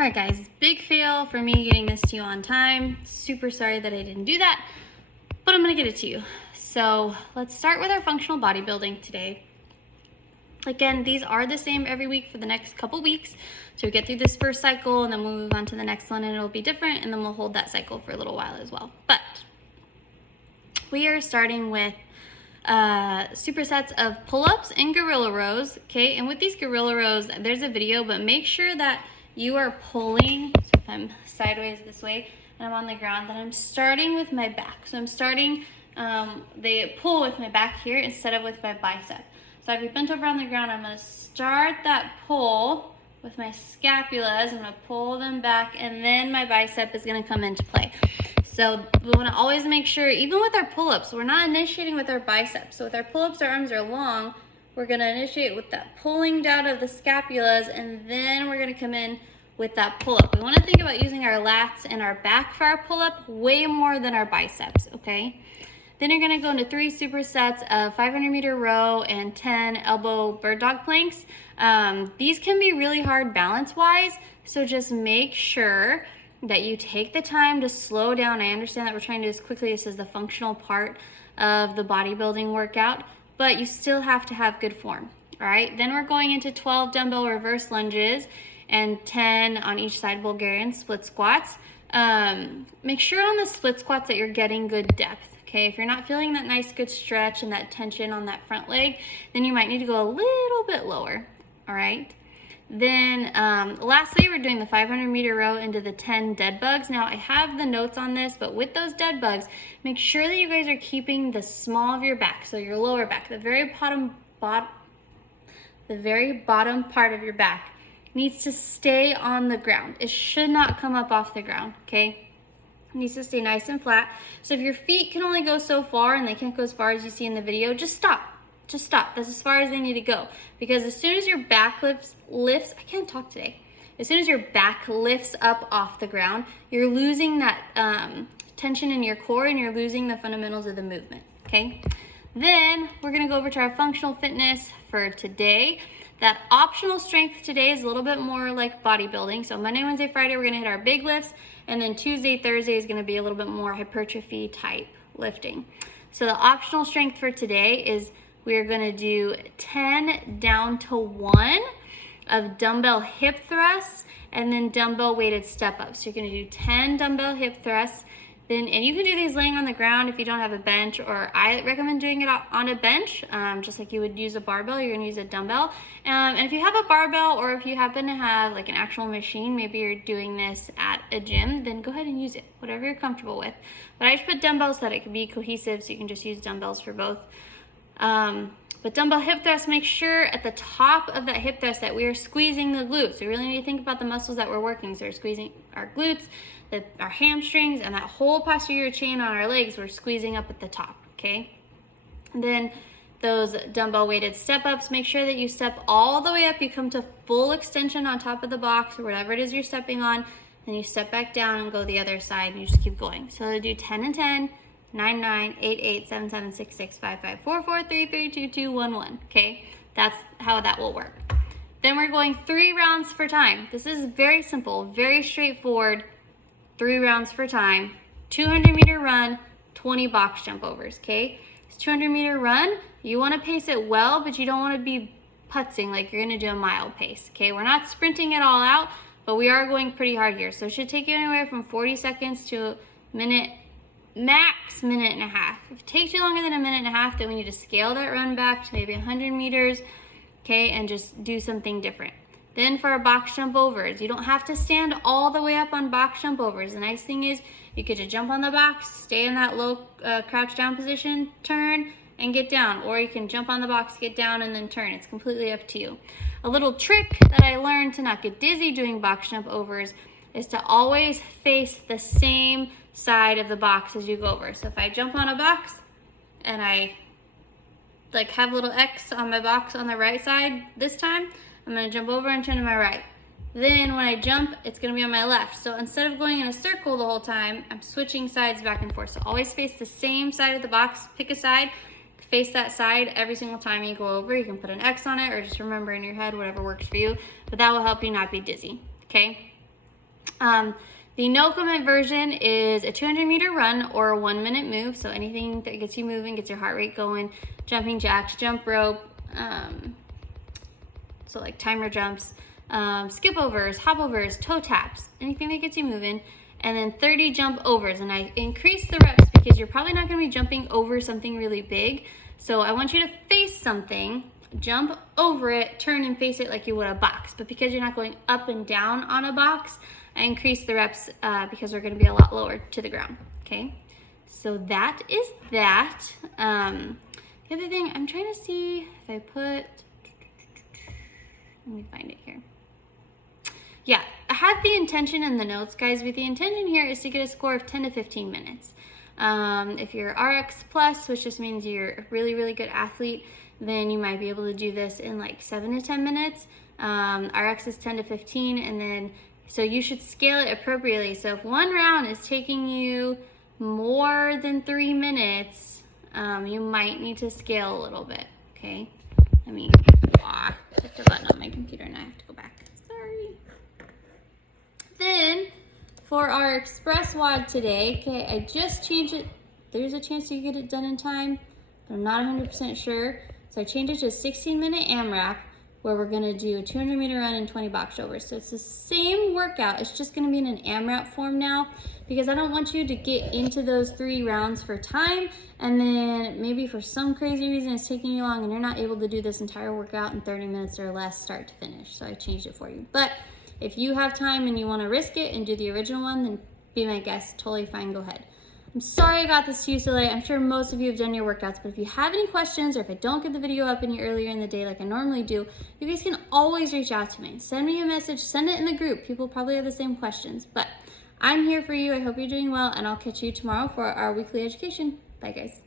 All right, guys, big fail for me getting this to you on time. Super sorry that I didn't do that, but I'm gonna get it to you. So let's start with our functional bodybuilding today. Again, these are the same every week for the next couple weeks. So we get through this first cycle and then we'll move on to the next one and it'll be different, and then we'll hold that cycle for a little while as well. But we are starting with supersets of pull-ups and gorilla rows, okay? And with these gorilla rows, there's a video, but make sure that you are pulling, so if I'm sideways this way and I'm on the ground, that I'm starting with my back. So I'm starting, they pull with my back here instead of with my bicep. So I'd be bent over on the ground, I'm gonna start that pull with my scapulas, I'm gonna pull them back, and then my bicep is gonna come into play. So we wanna always make sure, even with our pull-ups, we're not initiating with our biceps. So with our pull-ups, our arms are long, we're gonna initiate with that pulling down of the scapulas, and then we're gonna come in with that pull-up. We wanna think about using our lats and our back for our pull-up way more than our biceps, okay? Then you're gonna go into 3 supersets of 500-meter row and 10 elbow bird dog planks. These can be really hard balance-wise, so just make sure that you take the time to slow down. I understand that we're trying to do this quickly. This is the functional part of the bodybuilding workout, but you still have to have good form, all right? Then we're going into 12 dumbbell reverse lunges and 10 on each side Bulgarian split squats. Make sure on the split squats that you're getting good depth, okay? If you're not feeling that nice good stretch and that tension on that front leg, then you might need to go a little bit lower, all right? Then lastly, we're doing the 500-meter row into the 10 dead bugs. Now I have the notes on this, but with those dead bugs, make sure that you guys are keeping the small of your back, so your lower back, the very bottom part of your back needs to stay on the ground. It should not come up off the ground, okay? It needs to stay nice and flat. So if your feet can only go so far and they can't go as far as you see in the video, just stop. Just stop. That's as far as they need to go. Because as soon as your back lifts, I can't talk today. As soon as your back lifts up off the ground, you're losing that tension in your core and you're losing the fundamentals of the movement, okay? Then we're gonna go over to our functional fitness for today. That optional strength today is a little bit more like bodybuilding. So Monday, Wednesday, Friday, we're gonna hit our big lifts, and then Tuesday, Thursday is gonna be a little bit more hypertrophy type lifting. So the optional strength for today is we're gonna do 10 down to 1 of dumbbell hip thrusts and then dumbbell weighted step ups. So you're gonna do 10 dumbbell hip thrusts, and you can do these laying on the ground if you don't have a bench, or I recommend doing it on a bench, just like you would use a barbell, you're gonna use a dumbbell. And if you have a barbell, or if you happen to have like an actual machine, maybe you're doing this at a gym, then go ahead and use it, whatever you're comfortable with. But I just put dumbbells so that it can be cohesive, so you can just use dumbbells for both. But dumbbell hip thrust, make sure at the top of that hip thrust that we are squeezing the glutes. We really need to think about the muscles that we're working. So we're squeezing our glutes, our hamstrings, and that whole posterior chain on our legs, we're squeezing up at the top, okay? And then those dumbbell weighted step ups, make sure that you step all the way up. You come to full extension on top of the box or whatever it is you're stepping on. Then you step back down and go the other side, and you just keep going. So do 10 and 10. 9, 9, 8, 8, 7, 7, 6, 6, 5, 5, 4, 4, 3, 3, 2, 2, 1, 1, okay? That's how that will work. Then we're going 3 rounds for time. This is very simple, very straightforward. 3 rounds for time, 200-meter run, 20 box jump overs, okay? This 200-meter run, you wanna pace it well, but you don't wanna be putzing like you're gonna do a mile pace, okay? We're not sprinting it all out, but we are going pretty hard here. So it should take you anywhere from 40 seconds to a minute, max minute and a half. If it takes you longer than a minute and a half, then we need to scale that run back to maybe 100 meters, okay, and just do something different. Then for our box jump overs, you don't have to stand all the way up on box jump overs. The nice thing is you get to jump on the box, stay in that low crouch down position, turn, and get down. Or you can jump on the box, get down, and then turn. It's completely up to you. A little trick that I learned to not get dizzy doing box jump overs is to always face the same side of the box as you go over. So if I jump on a box and I like have a little X on my box on the right side this time, I'm gonna jump over and turn to my right. Then when I jump, it's gonna be on my left. So instead of going in a circle the whole time, I'm switching sides back and forth. So always face the same side of the box, pick a side, face that side every single time you go over. You can put an X on it or just remember in your head, whatever works for you, but that will help you not be dizzy, okay? The no equipment version is a 200-meter run or a 1-minute move. So anything that gets you moving, gets your heart rate going, jumping jacks, jump rope, so like timer jumps, skip overs, hop overs, toe taps, anything that gets you moving. And then 30 jump overs. And I increase the reps because you're probably not going to be jumping over something really big. So I want you to face something, jump over it, turn and face it like you would a box. But because you're not going up and down on a box, I increase the reps because they're going to be a lot lower to the ground. Okay, so that is that. The other thing, I'm trying to see if I put, let me find it here. Yeah, I had the intention in the notes, guys, but the intention here is to get a score of 10 to 15 minutes. If you're RX plus, which just means you're a really, really good athlete, then you might be able to do this in like 7 to 10 minutes. RX is 10 to 15, and then, so you should scale it appropriately. So if one round is taking you more than 3 minutes, you might need to scale a little bit, okay? I mean, I clicked a button on my computer and I have to go back. Sorry. Then, for our express WOD today, okay, I just changed it. There's a chance you get it done in time, but I'm not 100% sure. So I changed it to a 16-minute AMRAP, where we're gonna do a 200-meter run and 20 box overs. So it's the same workout, it's just gonna be in an AMRAP form now, because I don't want you to get into those 3 rounds for time, and then maybe for some crazy reason it's taking you long and you're not able to do this entire workout in 30 minutes or less start to finish. So I changed it for you. But if you have time and you wanna risk it and do the original one, then be my guest, totally fine, go ahead. I'm sorry I got this to you so late. I'm sure most of you have done your workouts, but if you have any questions or if I don't get the video up any earlier in the day like I normally do, you guys can always reach out to me. Send me a message, send it in the group. People probably have the same questions, but I'm here for you. I hope you're doing well, and I'll catch you tomorrow for our weekly education. Bye, guys.